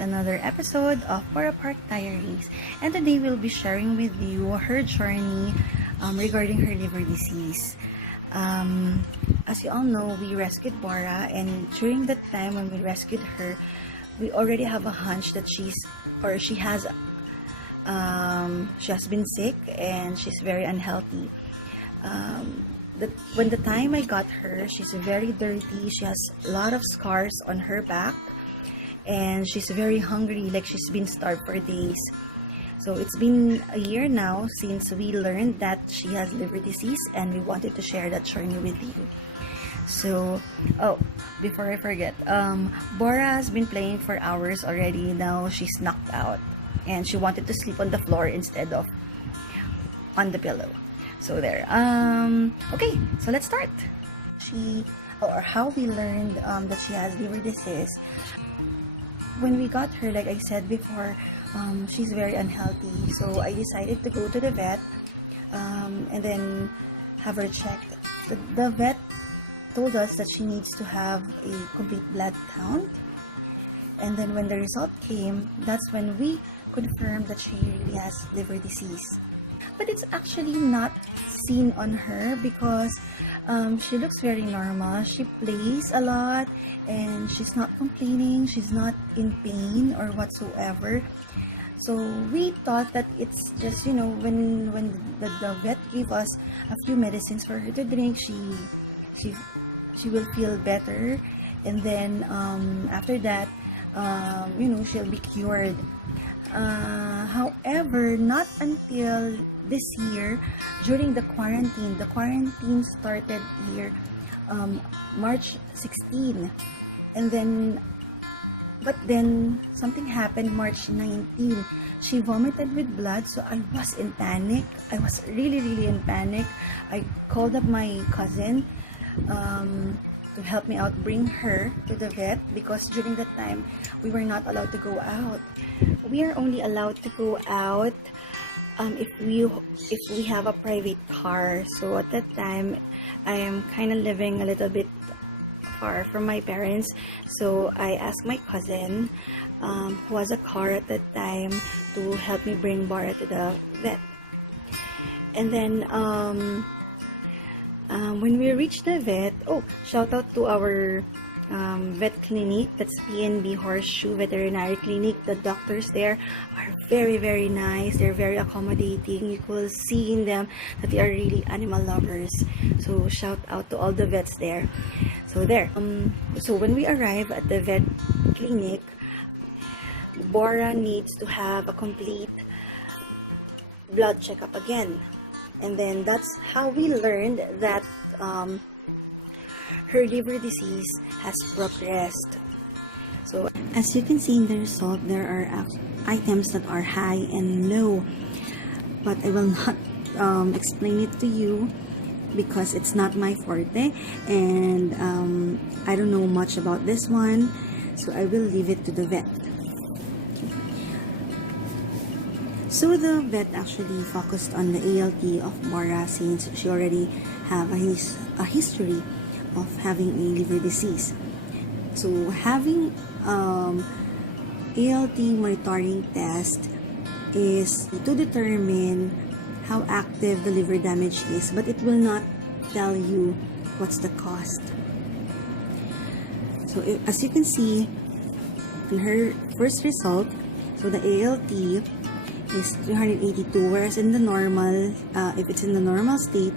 with another episode of Bora Park Diaries. And today we'll be sharing with you her journey regarding her liver disease. As you all know, we rescued Bora, and during that time when we rescued her, we already have a hunch that she has been sick and she's very unhealthy. When the time I got her, she's very dirty. She has a lot of scars on her back, and she's very hungry, like she's been starved for days. So it's been a year now since we learned that she has liver disease, and we wanted to share that journey with you. So, before I forget, Bora has been playing for hours already. Now she's knocked out, and she wanted to sleep on the floor instead of on the pillow. So there. Okay, so let's start. How we learned that she has liver disease. When we got her, like I said before, she's very unhealthy. So I decided to go to the vet and then have her checked. The vet told us that she needs to have a complete blood count. And then when the result came, that's when we confirmed that she really has liver disease. But it's actually not seen on her because she looks very normal. She plays a lot and she's not complaining. She's not in pain or whatsoever. So we thought that it's just, when the vet gave us a few medicines for her to drink, she will feel better, and then after that, she'll be cured. However, not until this year, during the quarantine. The quarantine started here March 16, but then something happened March 19. She vomited with blood, so I was in panic. I was really in panic. I called up my cousin to help me out, bring her to the vet, because during that time we were not allowed to go out. We are only allowed to go out if we have a private car. So at that time, I am kind of living a little bit far from my parents. So I asked my cousin, who has a car at that time, to help me bring Bora to the vet. And then when we reached the vet, shout out to our vet clinic, that's PNB Horseshoe Veterinary Clinic. The doctors there are very nice. They're very accommodating. You could see in them that they are really animal lovers. So shout out to all the vets there. So there. So when we arrive at the vet clinic, Bora needs to have a complete blood checkup again. And then that's how we learned that her liver disease has progressed. So as you can see in the result, there are items that are high and low, but I will not explain it to you because it's not my forte, and I don't know much about this one, so I will leave it to the vet. So the vet actually focused on the ALT of Bora, since she already have a history of having a liver disease. So having ALT monitoring test is to determine how active the liver damage is, but it will not tell you what's the cost. So as you can see in her first result, so the ALT is 382, whereas in the normal, if it's in the normal state,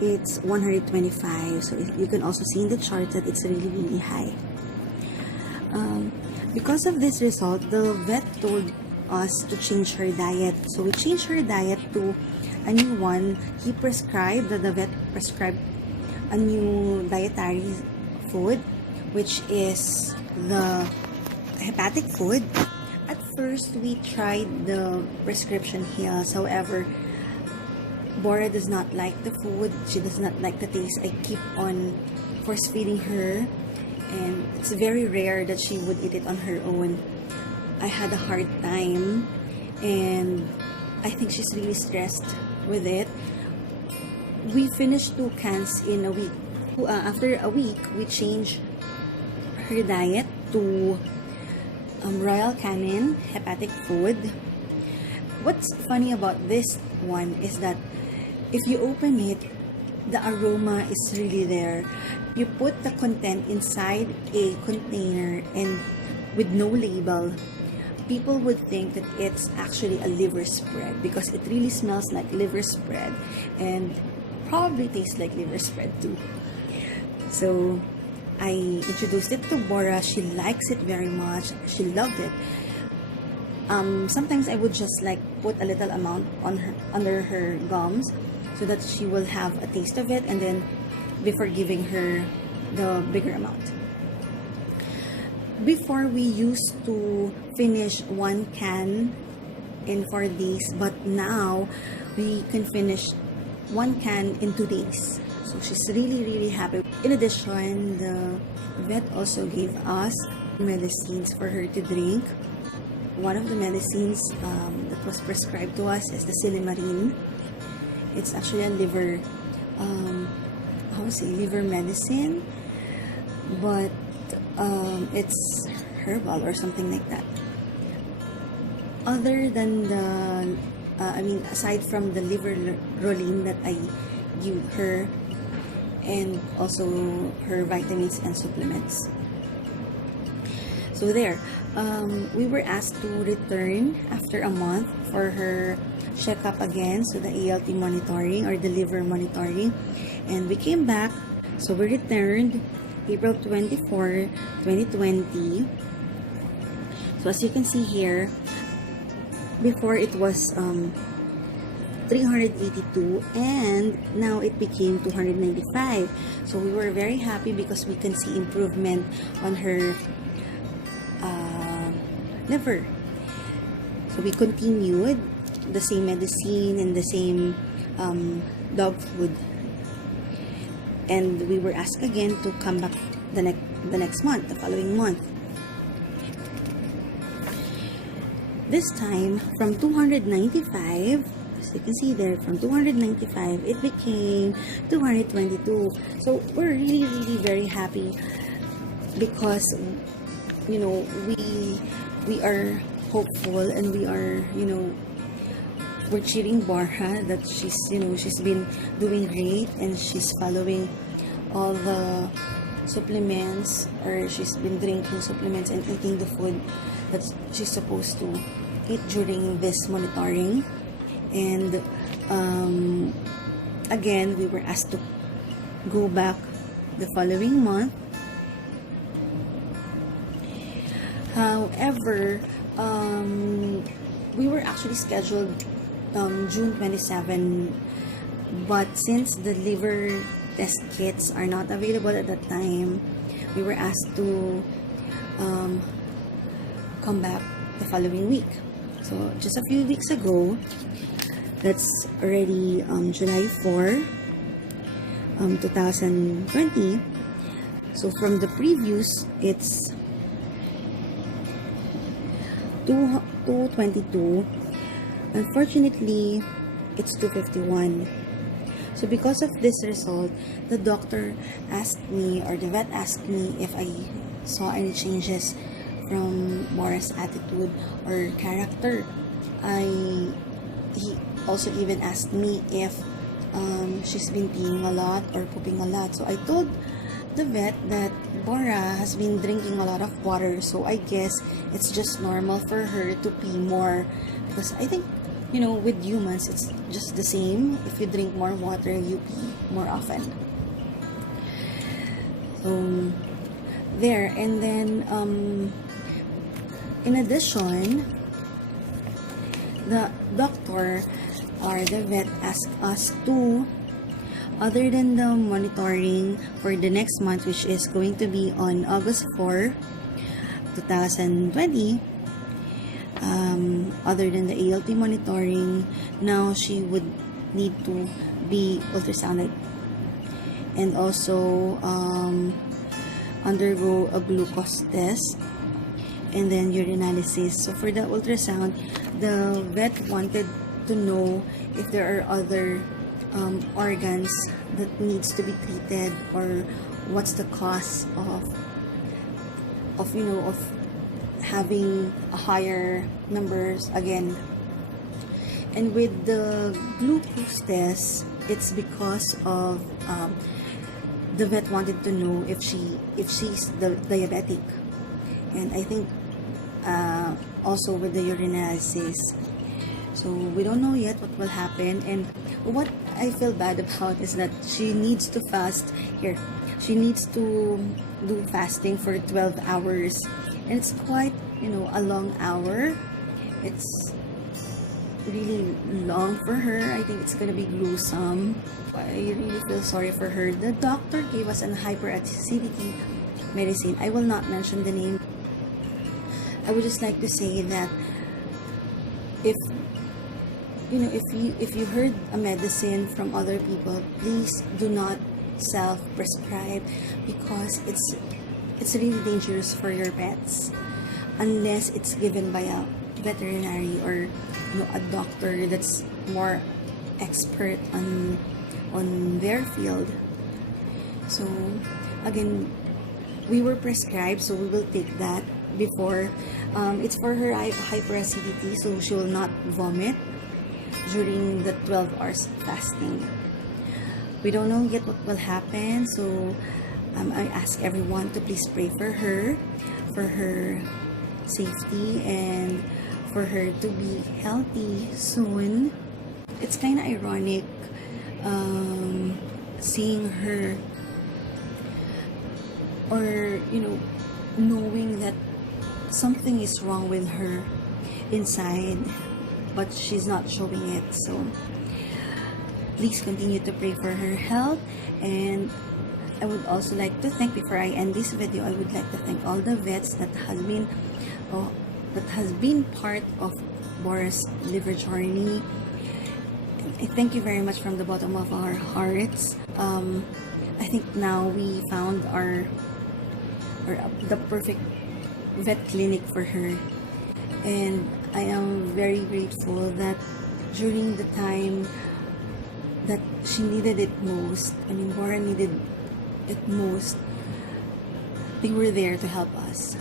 it's 125. So you can also see in the chart that it's really high. Because of this result, the vet told us to change her diet. So we changed her diet to a new one. The vet prescribed a new dietary food, which is the hepatic food. At first, we tried the prescription Hills. However, Bora does not like the food. She does not like the taste. I keep on force feeding her, and it's very rare that she would eat it on her own. I had a hard time, and I think she's really stressed with it. We finished 2 cans in a week. After a week, we changed her diet to Royal Canin hepatic food. What's funny about this one is that if you open it, the aroma is really there. You put the content inside a container and with no label, people would think that it's actually a liver spread because it really smells like liver spread and probably tastes like liver spread too. So I introduced it to Bora. She likes it very much. She loved it. Sometimes I would just like put a little amount on her under her gums so that she will have a taste of it, and then before giving her the bigger amount. Before, we used to finish 1 can in 4 days, but now we can finish 1 can in 2 days. So she's really happy. In addition, the vet also gave us medicines for her to drink. One of the medicines that was prescribed to us is the Silimarin. It's actually a liver, liver medicine, but it's herbal or something like that. Other than the, aside from the liver rolling that I give her, and also her vitamins and supplements. So there, we were asked to return after a month for her checkup again, so the ALT monitoring or the liver monitoring, and we came back. So we returned April 24, 2020. So as you can see here, before it was 382 and now it became 295. So we were very happy because we can see improvement on her liver. So we continued the same medicine and the same dog food, and we were asked again to come back the next month, the following month. This time from 295, as you can see there, from 295 it became 222. So we're really very happy because we are hopeful, and we are we're cheering Bora that she's been doing great, and she's following all the supplements, or she's been drinking supplements and eating the food that she's supposed to eat during this monitoring. And again, we were asked to go back the following month. However, we were actually scheduled June 27, but since the liver test kits are not available at that time, we were asked to come back the following week. So just a few weeks ago, that's already July 4, 2020. So from the previous, it's 222. Unfortunately, it's 251. So because of this result, the doctor asked me, or the vet asked me, if I saw any changes from Bora's attitude or character. He also even asked me if she's been peeing a lot or pooping a lot. So I told the vet that Bora has been drinking a lot of water, so I guess it's just normal for her to pee more, because I think with humans it's just the same. If you drink more water, you pee more often. So there. And then in addition, the doctor or the vet asked us to, other than the monitoring for the next month, which is going to be on August 4, 2020, other than the ALT monitoring, now she would need to be ultrasounded and also undergo a glucose test and then urinalysis. So for the ultrasound, the vet wanted to know if there are other organs that needs to be treated, or what's the cause of having a higher numbers again. And with the glucose test, it's because of the vet wanted to know if she's diabetic, and I think also with the urinalysis. So we don't know yet what will happen. And what I feel bad about is that she needs to fast here. She needs to do fasting for 12 hours, and it's quite, a long hour. It's really long for her. I think it's gonna be gruesome. I really feel sorry for her. The doctor gave us an hyperacidity medicine. I will not mention the name. I would just like to say that if you heard a medicine from other people, please do not self-prescribe, because it's really dangerous for your pets unless it's given by a veterinary or a doctor that's more expert on their field. So again, we were prescribed, so we will take that before. It's for her hyperacidity, so she will not vomit during the 12 hours fasting. We don't know yet what will happen, so I ask everyone to please pray for her safety, and for her to be healthy soon. It's kind of ironic seeing her, or knowing that something is wrong with her inside, but she's not showing it. So please continue to pray for her health. And I would also like to thank, before I end this video, I would like to thank all the vets that has been part of Bora's liver journey. I thank you very much from the bottom of our hearts. I think now we found the perfect vet clinic for her, and I am very grateful that during the time that she needed it most, Bora needed it most, they were there to help us.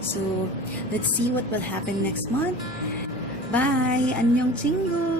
So let's see what will happen next month. Bye! Annyeong chingu!